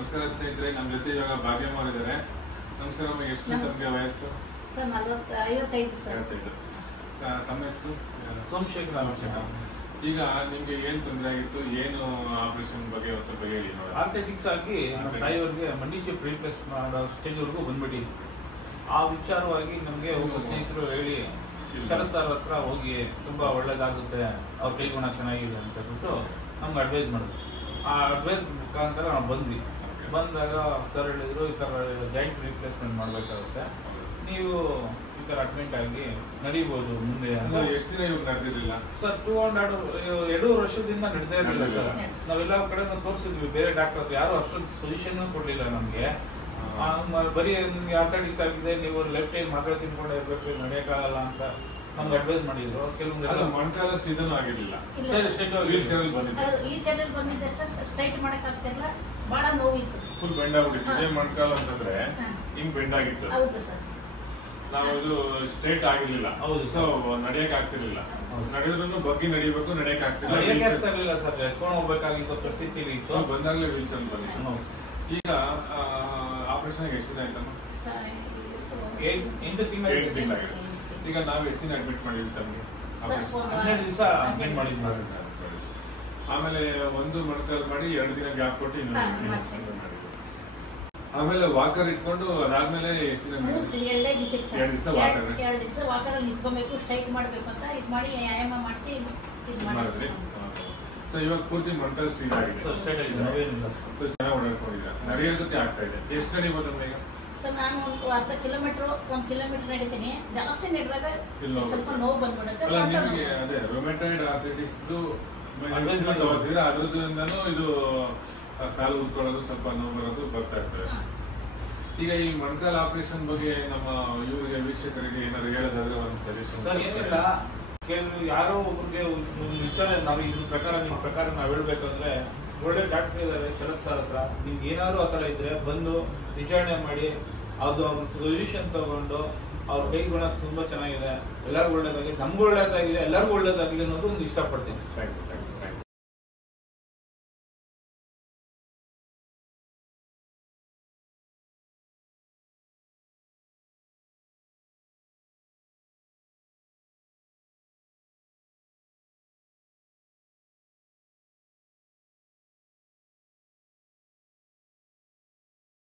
ನಮಸ್ಕಾರ ಸ್ನೇಹಿತರೆ, ನಮ್ಮ ಜೊತೆ ಇವಾಗ ಭಾಗ್ಯಮ್ಮ ಅವರು ಇದ್ದಾರೆ. ನಮಸ್ಕಾರ. ಎಷ್ಟು ತಮಗೆ ವಯಸ್ಸು? Sir 55 sir. ತಮ್ಮ ಹೆಸರು? ಸೋಮಶೇಖರ್. ಈಗ ನಿಮ್ಗೆ ಏನ್ ತೊಂದರೆ ಆಗಿತ್ತು, ಏನು ಆಪರೇಷನ್ ಬಗ್ಗೆ ಒಂದು ಸ್ವಲ್ಪ ಹೇಳಿ. ಆರ್ಥೆಟಿಕ್ಸ್ ಆಗಿ ನಮ್ಮ ತಾಯಿಯವ್ರಿಗೆ ಮಂಡಿ ಚಿಪ್ ರೀಪ್ಲೇಸ್ ಮಾಡೋ ಸ್ಟೇಜ್ವರೆಗೂ ಬಂದ್ಬಿಟ್ಟಿದ್ವಿ. ಆ ವಿಚಾರವಾಗಿ ನಮಗೆ ಒಬ್ಬ ಸ್ನೇಹಿತರು ಹೇಳಿ ಶರತ್ ಸರ್ ಹತ್ರ ಹೋಗಿ ತುಂಬಾ ಒಳ್ಳೇದಾಗುತ್ತೆ, ಅವ್ರ ಕೈ ಗುಣ ಚೆನ್ನಾಗಿದೆ ಅಂತ ಹೇಳ್ಬಿಟ್ಟು ನಮ್ಗೆ ಅಡ್ವೈಸ್ ಮಾಡಿದ್ರು. ಆ ಅಡ್ವೈಸ್ ಮುಖಾಂತರ ನಾವು ಬಂದ್ವಿ. ಬಂದಾಗ ಸರ್ ಹೇಳಿದ್ರು, ಈ ತರ ಜಾಯಿಂಟ್ ರೀಪ್ಲೇಸ್ಮೆಂಟ್ ಮಾಡ್ಬೇಕಾಗುತ್ತೆ, ನೀವು ಈ ತರ ಅಡ್ಮಿಟ್ ಆಗಿ ನಡೀಬಹುದು ಮುಂದೆ ಅಂತ. ಎಷ್ಟು ದಿನ ಇವಾಗ ನಡೆದಿರಲಿಲ್ಲ ಸರ್? 2.5 ವರ್ಷದಿಂದ ನಡೀತಾ ಇರಲಿಲ್ಲ ಸರ್. ನಾವೆಲ್ಲ ಕಡೆ ತೋರಿಸಿದ್ವಿ, ಬೇರೆ ಡಾಕ್ಟರ್ ಹತ್ರ ಯಾರು ಅಷ್ಟೊಂದು ಸೊಲ್ಯೂಷನ್ ಕೊಡ್ಲಿಲ್ಲ ನಮ್ಗೆ. ಬರೀ ನಿಮ್ಗೆ ಆರ್ಥೆಟಿಕ್ಸ್ ಆಗಿದೆ, ನೀವು ಲೆಫ್ಟ್ ಟೈಮ್ ಮಾತ್ರ ತಿನ್ಕೊಂಡೇ ಇರ್ಬೇಕು, ನಡೆಯಕ್ಕಾಗಲ್ಲ ಅಂತ ನಮ್ಗೆ ಅಡ್ವೈಸ್ ಮಾಡಿದ್ರು. ಕೆಲವೊಂದು ಮೊಣಕಾಲ ಸೀದನು ಆಗಿರ್ಲಿಲ್ಲ, ಈ ಚಾನೆಲ್ ಬಂದಿದ್ದಷ್ಟೇ ಸ್ಟ್ರೈಟ್ ಮಾಡಕ್ ಆಗ್ತಿಲ್ಲ, ಬಹಳ ನೋವಿತ್ತು, ಫುಲ್ ಬೆಂಡ್ ಆಗ್ಬಿಟ್ಟಿತ್ತು. ಇದೇ ಮೊಣಕಾಲ ಅಂತಂದ್ರೆ ಹಿಂಗ್ ಬೆಂಡ್ ಆಗಿತ್ತು. ಹೌದು ಸರ್. ನಾವು ಇದು ಸ್ಟ್ರೇಟ್ ಆಗಿರ್ಲಿಲ್ಲ. ಹೌದು. ಸೊ ನಡೆಯಕ್ ಆಗ್ತಿರ್ಲಿಲ್ಲ. ನಡೆದ್ರು ಬಗ್ಗೆ ನಡಿಬೇಕು, ನಡೆಯಕ್ ಆಗ್ತಿರ್ಲಿಲ್ಲ ಸರ್. ಎತ್ಕೊಂಡು ಹೋಗ್ಬೇಕಾಗಿತ್ತು ಪರಿಸ್ಥಿತಿ ಇತ್ತು. ಬಂದಾಗ್ಲೇ ವೀಲ್ ಚೇರ್ ಬಂದಿತ್ತು. ಈಗ ಆಪರೇಷನ್ ಎಷ್ಟು ದಿನ ಆಯ್ತಮ್ಮ? 8 ತಿಂಗಳು. ಈಗ ನಾವು ಎಷ್ಟು ದಿನ ಅಡ್ಮಿಟ್ ಮಾಡಿದ್ವಿ ತಮಗೆ? 12 ದಿವಸ ಅಡ್ಮಿಟ್ ಮಾಡಿದ್ವಿ. ಆಮೇಲೆ ಒಂದು ಮೊಣಕಾಲ್ ಮಾಡಿ 2 ದಿನ ಗ್ಯಾಪ್ ಕೊಟ್ಟು ಇನ್ನೊಂದು. ಆಮೇಲೆ ವಾಕರ್ ಇಟ್ಕೊಂಡು ಅದಾದ್ಮೇಲೆ ಎಷ್ಟು ದಿನ? 2 ದಿವಸ ವಾಕರ್ ಅಲ್ಲಿ ನಿಂತ್ಕೊಬೇಕು, ಸ್ಟ್ರೈಟ್ ಮಾಡ್ಬೇಕು ಅಂತ ಇದು ಮಾಡಿ ವ್ಯಾಯಾಮ ಮಾಡಿಸಿ ಮಾಡಿದ್ರಿ. ಸೊ ಇವಾಗ ಪೂರ್ತಿ ಮೊಣಕಾಲ್ ಸೀದಾಗಿದೆ, ಚೆನ್ನಾಗಿ ಓಡಾಡ್ಕೊಂಡಿದ್ದೀರಾ, ನಡೆಯೋದಕ್ಕೆ ಆಗ್ತಾ ಇದೆ. ಎಷ್ಟು ನಡಿಬೋದಮ್ಮ ಈಗ? ಸರ್ ನಾನು ಒಂದು 1 ಕಿಲೋಮೀಟರ್ ನಡೀತೀನಿ. ಜಾಸ್ತಿ ನಡೆದಾಗ ಸ್ವಲ್ಪ ನೋವು ಬಂದ್ಬಿಡುತ್ತೆ. ನಿಮಗೆ ಅದೇ ರೊಮೆಟಾಯ್ಡ್ ಆರ್ಥೈಟಿಸ್ ತಗೋತೀರಾ, ಅದ್ರದಿಂದನೂ ಇದು ಕಾಲು ಉದ್ಕೊಳ್ಳೋದು, ಸ್ವಲ್ಪ ನೋವು ಬರೋದು ಬರ್ತಾ ಇರ್ತದೆ. ಈಗ ಈ ಮೊಣಕಾಲ್ ಆಪರೇಷನ್ ಬಗ್ಗೆ ನಮ್ಮ ಇವರಿಗೆ ವೀಕ್ಷಕರಿಗೆ ಏನಾದ್ರು ಹೇಳೋದಾದ್ರೆ ಒಂದು ಸಜೆಷನ್. ಸರ್ ಏನಿಲ್ಲ, ಯಾರೋ ಒಬ್ಬರಿಗೆ ವಿಚಾರ ನಾವು ಇದ್ರ ಪ್ರಕಾರ ನಿಮ್ಮ ಪ್ರಕಾರ ನಾವು ಹೇಳ್ಬೇಕಂದ್ರೆ, ಒಳ್ಳೆ ಡಾಕ್ಟರ್ ಇದ್ದಾರೆ ಶರತ್ ಸರ್ ಹತ್ರ. ನಿಮ್ಗೆ ಏನಾದ್ರು ಆತರ ಇದ್ರೆ ಬಂದು ವಿಚಾರಣೆ ಮಾಡಿ, ಅದು ಅವ್ರ ಸೊಲ್ಯೂಷನ್ ತಗೊಂಡು, ಅವ್ರ ಕೈ ಗುಣ ತುಂಬಾ ಚೆನ್ನಾಗಿದೆ, ಎಲ್ಲರಿಗೂ ಒಳ್ಳೇದಾಗಿದೆ, ನಮ್ಗೂ ಒಳ್ಳೇದಾಗಿದೆ, ಎಲ್ಲರಿಗೂ ಒಳ್ಳೇದಾಗಲಿ ಅನ್ನೋದು ಒಂದು ಇಷ್ಟಪಡ್ತೀನಿ.